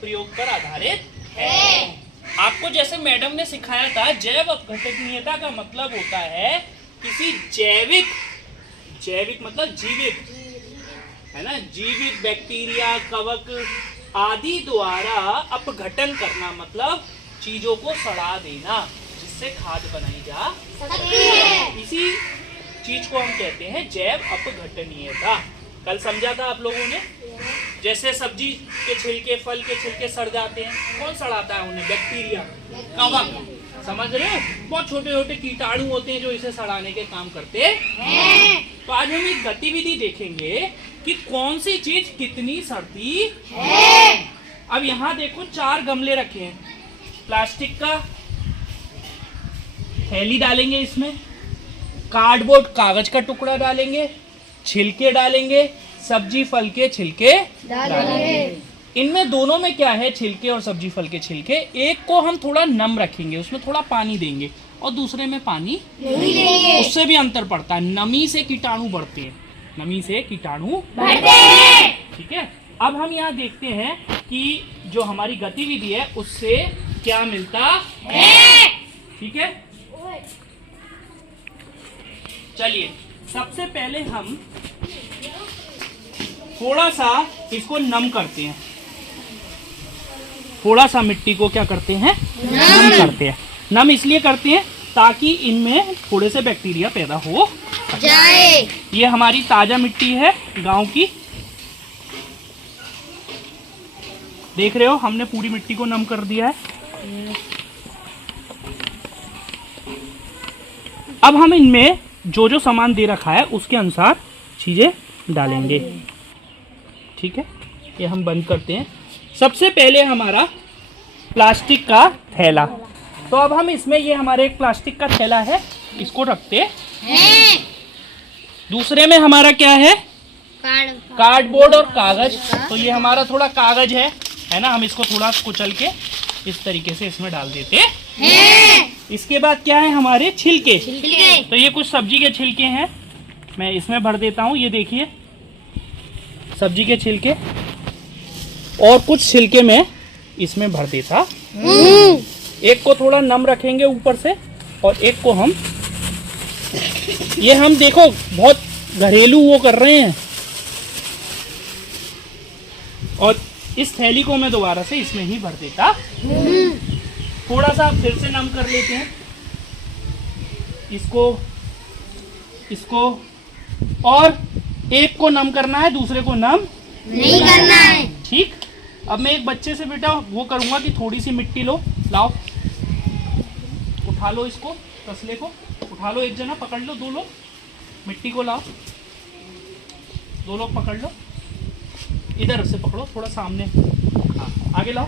प्रयोग पर आधारित है। आपको जैसे मैडम ने सिखाया था, जैव अपघटनीयता का मतलब होता है किसी जैविक मतलब जीवित, है ना, जीवित बैक्टीरिया, कवक आदि द्वारा अपघटन करना, मतलब चीजों को सड़ा देना जिससे खाद बनाई जा सकती है। इसी चीज को हम कहते हैं जैव अपघटनीयता। कल समझा था आप लोगों ने। जैसे सब्जी के छिलके, फल के छिलके सड़ जाते हैं, कौन सड़ाता है उन्हें? बैक्टीरिया, कवक। समझ रहे हो? बहुत छोटे छोटे कीटाणु होते हैं जो इसे सड़ाने के काम करते हैं। तो आज हम एक गतिविधि देखेंगे कि कौन सी चीज कितनी सड़ती है। अब यहाँ देखो 4 गमले रखे हैं। प्लास्टिक का थैली डालेंगे, इसमें कार्डबोर्ड कागज का टुकड़ा डालेंगे, छिलके डालेंगे, सब्जी फल के छिलके डालेंगे। इनमें दोनों में क्या है, छिलके और सब्जी फल के छिलके, एक को हम थोड़ा नम रखेंगे, उसमें थोड़ा पानी देंगे, और दूसरे में पानी नहीं देंगे। उससे भी अंतर पड़ता है। नमी से कीटाणु बढ़ते हैं, नमी से कीटाणु बढ़ते हैं। ठीक है। अब हम यहाँ देखते हैं कि जो हमारी गतिविधि है उससे क्या मिलता है। ठीक है, चलिए सबसे पहले हम थोड़ा सा इसको नम करते हैं। थोड़ा सा मिट्टी को क्या करते हैं, नम करते हैं। नम इसलिए करते हैं ताकि इनमें थोड़े से बैक्टीरिया पैदा हो जाए। ये हमारी ताजा मिट्टी है गांव की, देख रहे हो, हमने पूरी मिट्टी को नम कर दिया है। अब हम इनमें जो जो सामान दे रखा है उसके अनुसार चीजें डालेंगे। ठीक है, ये हम बंद करते हैं। सबसे पहले हमारा प्लास्टिक का थैला। तो अब हम इसमें, ये हमारे एक प्लास्टिक का थैला है, इसको रखते हैं। दूसरे में हमारा क्या है, कार्डबोर्ड और कागज। तो ये हमारा थोड़ा कागज है ना, हम इसको थोड़ा कुचल के इस तरीके से इसमें डाल देते हैं। इसके बाद क्या है, हमारे छिलके। तो ये कुछ सब्जी के छिलके हैं, मैं इसमें भर देता हूँ। ये देखिए सब्जी के छिलके, और कुछ छिलके मैं इसमें भर देता। एक को थोड़ा नम रखेंगे ऊपर से, और एक को हम, ये हम देखो बहुत घरेलू वो कर रहे हैं। और इस थैली को मैं दोबारा से इसमें ही भर देता। थोड़ा सा फिर से नम कर लेते हैं इसको, और एक को नम करना है, दूसरे को नम नहीं करना है। ठीक। अब मैं एक बच्चे से बेटा वो करूंगा कि थोड़ी सी मिट्टी लो, लाओ, उठा लो इसको, तसले को उठा लो, एक जना पकड़ लो, 2 लोग मिट्टी को लाओ, 2 लोग पकड़ लो, इधर से पकड़ो, थोड़ा सामने, हाँ आगे लाओ,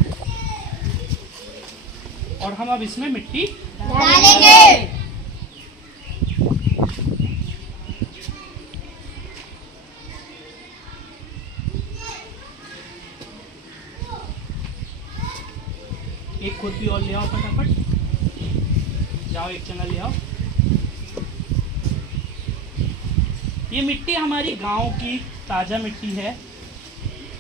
और हम अब इसमें मिट्टी डालेंगे। एक खुरपी और ले आओ फटाफट, जाओ एक जना ले आओ। ये मिट्टी हमारी गांव की ताज़ा मिट्टी है,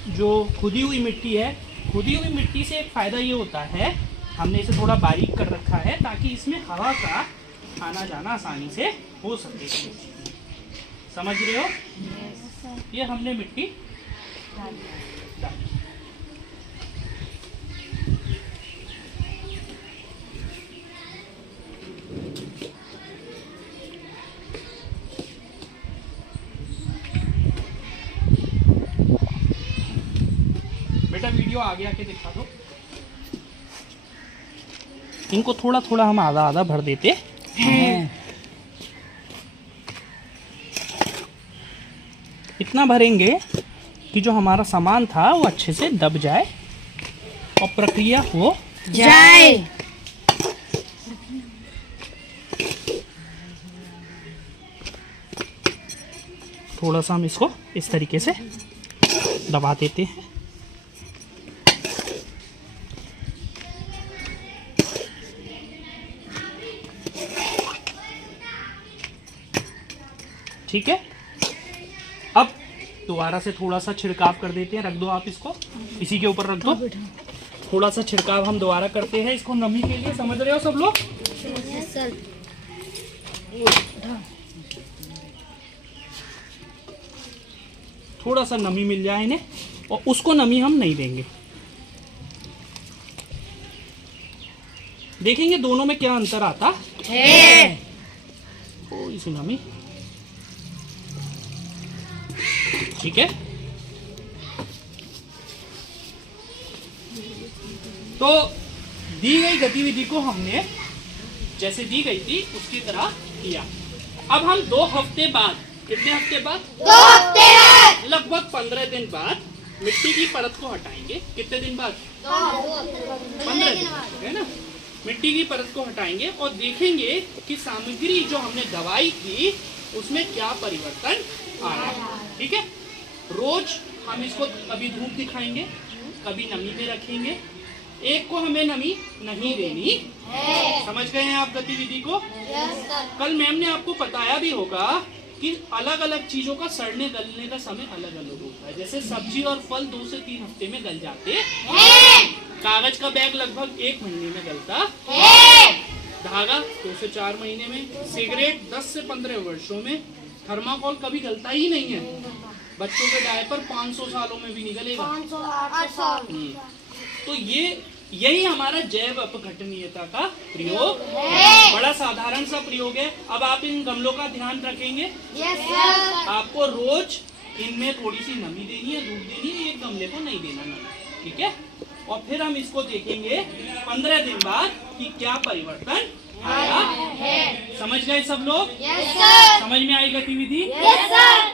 जो खुदी हुई मिट्टी है। खुदी हुई मिट्टी से एक फ़ायदा ये होता है, हमने इसे थोड़ा बारीक कर रखा है ताकि इसमें हवा का आना जाना आसानी से हो सके। समझ रहे हो? ये हमने मिट्टी डाली। बेटा वीडियो आगे आके दिखा दो। इनको थोड़ा थोड़ा हम आधा आधा भर देते हैं। इतना भरेंगे कि जो हमारा सामान था वो अच्छे से दब जाए और प्रक्रिया हो जाए। थोड़ा सा हम इसको इस तरीके से दबा देते हैं। ठीक है, अब दोबारा से थोड़ा सा छिड़काव कर देते हैं। रख दो आप इसको, इसी के ऊपर रख दो। थोड़ा सा छिड़काव हम दोबारा करते हैं इसको नमी के लिए, समझ रहे हो सब लोग? सर थोड़ा सा नमी मिल जाए इन्हें, और उसको नमी हम नहीं देंगे। देखेंगे दोनों में क्या अंतर आता है। थोड़ी सी नमी, ठीक है। तो दी गई गतिविधि को हमने जैसे दी गई थी उसकी तरह किया। अब हम 2 हफ्ते बाद, कितने हफ्ते बाद? 2 हफ्ते बाद, लगभग 15 दिन बाद मिट्टी की परत को हटाएंगे। कितने दिन बाद? 15 दिन, है ना। मिट्टी की परत को हटाएंगे और देखेंगे कि सामग्री जो हमने दवाई थी उसमें क्या परिवर्तन आया, ठीक है। रोज हम इसको कभी धूप दिखाएंगे, कभी नमी में रखेंगे। एक को हमें नमी नहीं देनी है। समझ गए हैं आप गतिविधि को? कल मैम ने आपको बताया भी होगा कि अलग अलग चीजों का सड़ने गलने का समय अलग अलग होता है। जैसे सब्जी और फल 2 से 3 हफ्ते में गल जाते हैं। कागज का बैग लगभग 1 महीने में गलता है। धागा 2 से 4 महीने में। सिगरेट 10 से 15 वर्षों में। थर्माकोल कभी गलता ही नहीं है। बच्चों के डायपर 500 सालों में भी निकलेगा। 508 साल। तो यही हमारा जैव अपघटनीयता का प्रयोग है। बड़ा साधारण सा प्रयोग है। अब आप इन गमलों का ध्यान रखेंगे। Yes sir. आपको रोज इनमें थोड़ी सी नमी देनी है, धूप देनी है। एक गमले को नहीं देना नमी, ठीक है। और फिर हम इसको देखेंगे 15 दिन बाद कि क्या परिवर्तन आया है। समझ गए सब लोग? Yes sir. समझ में आई गतिविधि? Yes sir.